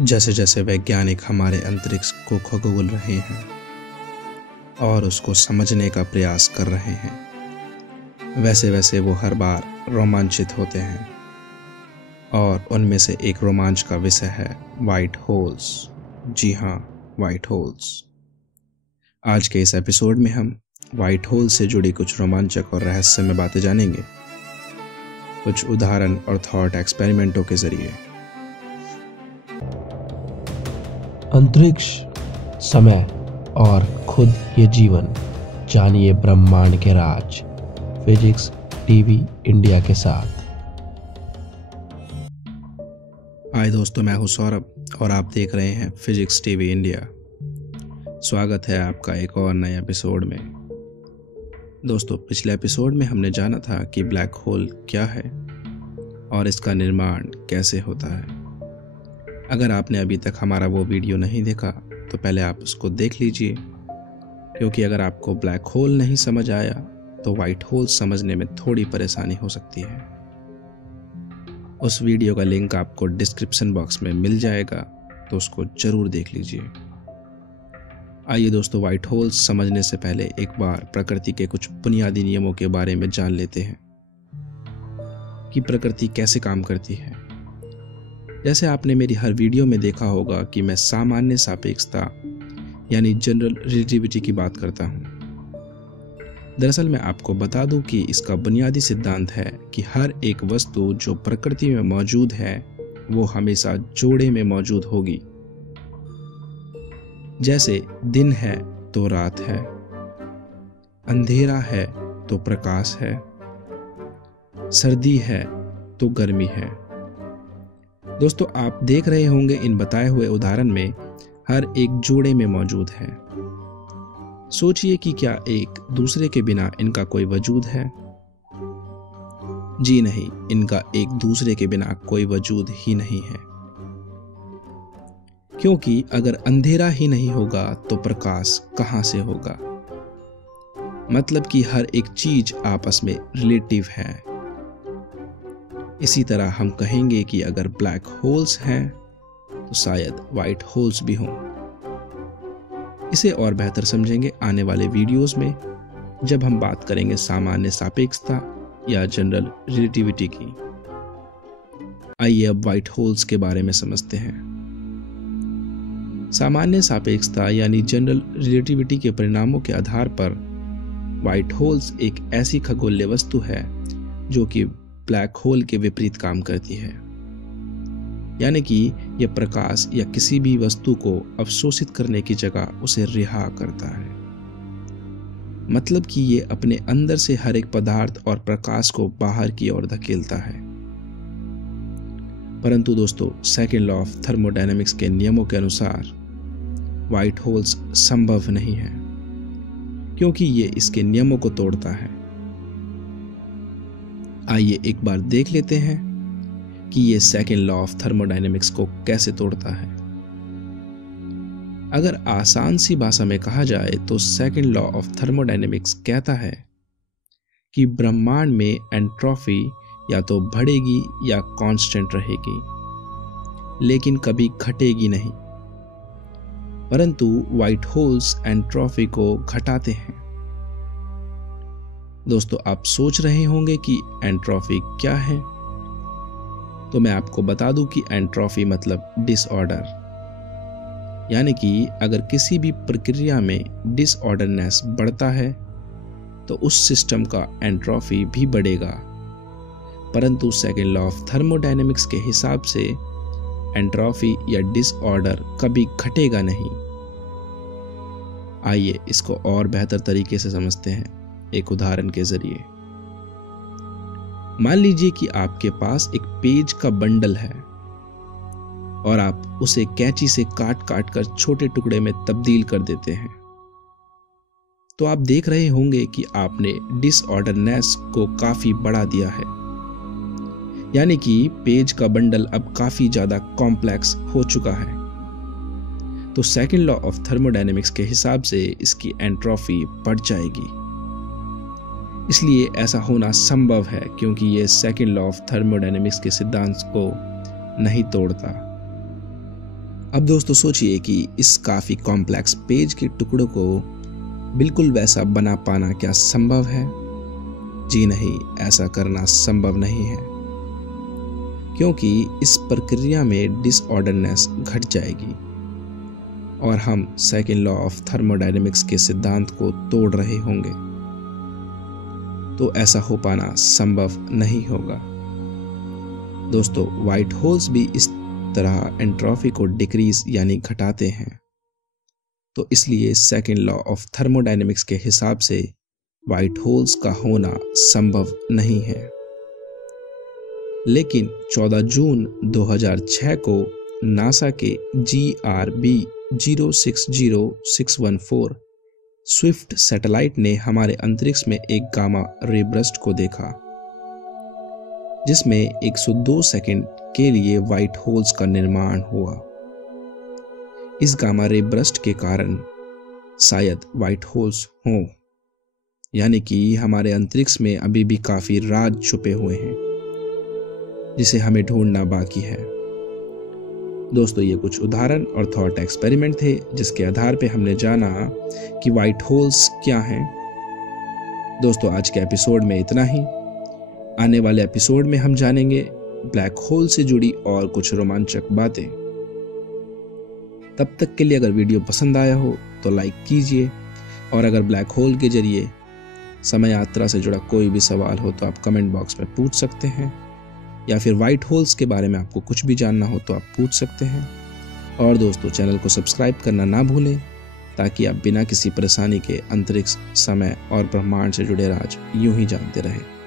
जैसे जैसे वैज्ञानिक हमारे अंतरिक्ष को खगोल रहे हैं और उसको समझने का प्रयास कर रहे हैं, वैसे वैसे वो हर बार रोमांचित होते हैं। और उनमें से एक रोमांच का विषय है वाइट होल्स। जी हाँ, वाइट होल्स। आज के इस एपिसोड में हम वाइट होल से जुड़ी कुछ रोमांचक और रहस्यमय बातें जानेंगे, कुछ उदाहरण और थॉट एक्सपेरिमेंटों के जरिए। अंतरिक्ष, समय और खुद ये जीवन, जानिए ब्रह्मांड के राज। फिजिक्स टीवी इंडिया के साथ। हाय दोस्तों, मैं हूं सौरभ और आप देख रहे हैं फिजिक्स टीवी इंडिया। स्वागत है आपका एक और नए एपिसोड में। दोस्तों, पिछले एपिसोड में हमने जाना था कि ब्लैक होल क्या है और इसका निर्माण कैसे होता है। अगर आपने अभी तक हमारा वो वीडियो नहीं देखा तो पहले आप उसको देख लीजिए, क्योंकि अगर आपको ब्लैक होल नहीं समझ आया तो वाइट होल समझने में थोड़ी परेशानी हो सकती है। उस वीडियो का लिंक आपको डिस्क्रिप्शन बॉक्स में मिल जाएगा, तो उसको जरूर देख लीजिए। आइए दोस्तों, वाइट होल्स समझने से पहले एक बार प्रकृति के कुछ बुनियादी नियमों के बारे में जान लेते हैं कि प्रकृति कैसे काम करती है। जैसे आपने मेरी हर वीडियो में देखा होगा कि मैं सामान्य सापेक्षता यानी जनरल रिलेटिविटी की बात करता हूं। दरअसल मैं आपको बता दूं कि इसका बुनियादी सिद्धांत है कि हर एक वस्तु जो प्रकृति में मौजूद है वो हमेशा जोड़े में मौजूद होगी। जैसे दिन है तो रात है, अंधेरा है तो प्रकाश है, सर्दी है तो गर्मी है। दोस्तों, आप देख रहे होंगे इन बताए हुए उदाहरण में हर एक जोड़े में मौजूद है। सोचिए कि क्या एक दूसरे के बिना इनका कोई वजूद है? जी नहीं, इनका एक दूसरे के बिना कोई वजूद ही नहीं है, क्योंकि अगर अंधेरा ही नहीं होगा तो प्रकाश कहां से होगा। मतलब कि हर एक चीज आपस में रिलेटिव है। इसी तरह हम कहेंगे कि अगर ब्लैक होल्स हैं तो शायद वाइट होल्स भी हों। इसे और बेहतर समझेंगे आने वाले वीडियोस में, जब हम बात करेंगे सामान्य सापेक्षता या जनरल रिलेटिविटी की। आइए अब वाइट होल्स के बारे में समझते हैं। सामान्य सापेक्षता यानी जनरल रिलेटिविटी के परिणामों के आधार पर वाइट होल्स एक ऐसी खगोलीय वस्तु है जो कि ब्लैक होल के विपरीत काम करती है। यानी कि यह प्रकाश या किसी भी वस्तु को अवशोषित करने की जगह उसे रिहा करता है। मतलब कि यह अपने अंदर से हर एक पदार्थ और प्रकाश को बाहर की ओर धकेलता है। परंतु दोस्तों, सेकंड लॉ ऑफ थर्मोडायनेमिक्स के नियमों के अनुसार वाइट होल्स संभव नहीं है, क्योंकि यह इसके नियमों को तोड़ता है। आइए एक बार देख लेते हैं कि यह सेकंड लॉ ऑफ थर्मोडायनेमिक्स को कैसे तोड़ता है। अगर आसान सी भाषा में कहा जाए तो सेकंड लॉ ऑफ थर्मोडायनेमिक्स कहता है कि ब्रह्मांड में एंट्रोपी या तो बढ़ेगी या कांस्टेंट रहेगी, लेकिन कभी घटेगी नहीं। परंतु वाइट होल्स एंट्रोपी को घटाते हैं। दोस्तों, आप सोच रहे होंगे कि एंट्रोपी क्या है, तो मैं आपको बता दूं कि एंट्रोपी मतलब डिसऑर्डर। यानी कि अगर किसी भी प्रक्रिया में डिसऑर्डरनेस बढ़ता है तो उस सिस्टम का एंट्रोपी भी बढ़ेगा। परंतु सेकंड लॉ ऑफ थर्मोडायनेमिक्स के हिसाब से एंट्रोपी या डिसऑर्डर कभी घटेगा नहीं। आइए इसको और बेहतर तरीके से समझते हैं एक उदाहरण के जरिए। मान लीजिए कि आपके पास एक पेज का बंडल है और आप उसे कैंची से काट काट कर छोटे टुकड़े में तब्दील कर देते हैं। तो आप देख रहे होंगे कि आपने डिसऑर्डरनेस को काफी बढ़ा दिया है। यानी कि पेज का बंडल अब काफी ज्यादा कॉम्प्लेक्स हो चुका है। तो सेकंड लॉ ऑफ थर्मोडायनेमिक्स के हिसाब से इसकी एंट्रोपी बढ़ जाएगी। इसलिए ऐसा होना संभव है, क्योंकि यह सेकंड लॉ ऑफ थर्मोडायनेमिक्स के सिद्धांत को नहीं तोड़ता। अब दोस्तों सोचिए कि इस काफी कॉम्प्लेक्स पेज के टुकड़ों को बिल्कुल वैसा बना पाना क्या संभव है? जी नहीं, ऐसा करना संभव नहीं है, क्योंकि इस प्रक्रिया में डिसऑर्डरनेस घट जाएगी और हम सेकंड लॉ ऑफ थर्मोडायनेमिक्स के सिद्धांत को तोड़ रहे होंगे। तो ऐसा हो पाना संभव नहीं होगा। दोस्तों, व्हाइट होल्स भी इस तरह एंट्रोपी को डिक्रीज यानी घटाते हैं। तो इसलिए सेकंड लॉ ऑफ थर्मोडायनेमिक्स के हिसाब से व्हाइट होल्स का होना संभव नहीं है। लेकिन 14 जून 2006 को नासा के GRB 060614 स्विफ्ट सैटेलाइट ने हमारे अंतरिक्ष में एक गामा रे बर्स्ट को देखा, जिसमें 102 सेकंड के लिए व्हाइट होल्स का निर्माण हुआ। इस गामा रे बर्स्ट के कारण शायद व्हाइट होल्स हों, यानी कि हमारे अंतरिक्ष में अभी भी काफी राज छुपे हुए हैं जिसे हमें ढूंढना बाकी है। दोस्तों, ये कुछ उदाहरण और थॉट एक्सपेरिमेंट थे जिसके आधार पे हमने जाना कि व्हाइट होल्स क्या हैं। दोस्तों, आज के एपिसोड में इतना ही। आने वाले एपिसोड में हम जानेंगे ब्लैक होल से जुड़ी और कुछ रोमांचक बातें। तब तक के लिए अगर वीडियो पसंद आया हो तो लाइक कीजिए, और अगर ब्लैक होल के जरिए समय यात्रा से जुड़ा कोई भी सवाल हो तो आप कमेंट बॉक्स में पूछ सकते हैं, या फिर व्हाइट होल्स के बारे में आपको कुछ भी जानना हो तो आप पूछ सकते हैं। और दोस्तों, चैनल को सब्सक्राइब करना ना भूलें ताकि आप बिना किसी परेशानी के अंतरिक्ष, समय और ब्रह्मांड से जुड़े राज यूं ही जानते रहें।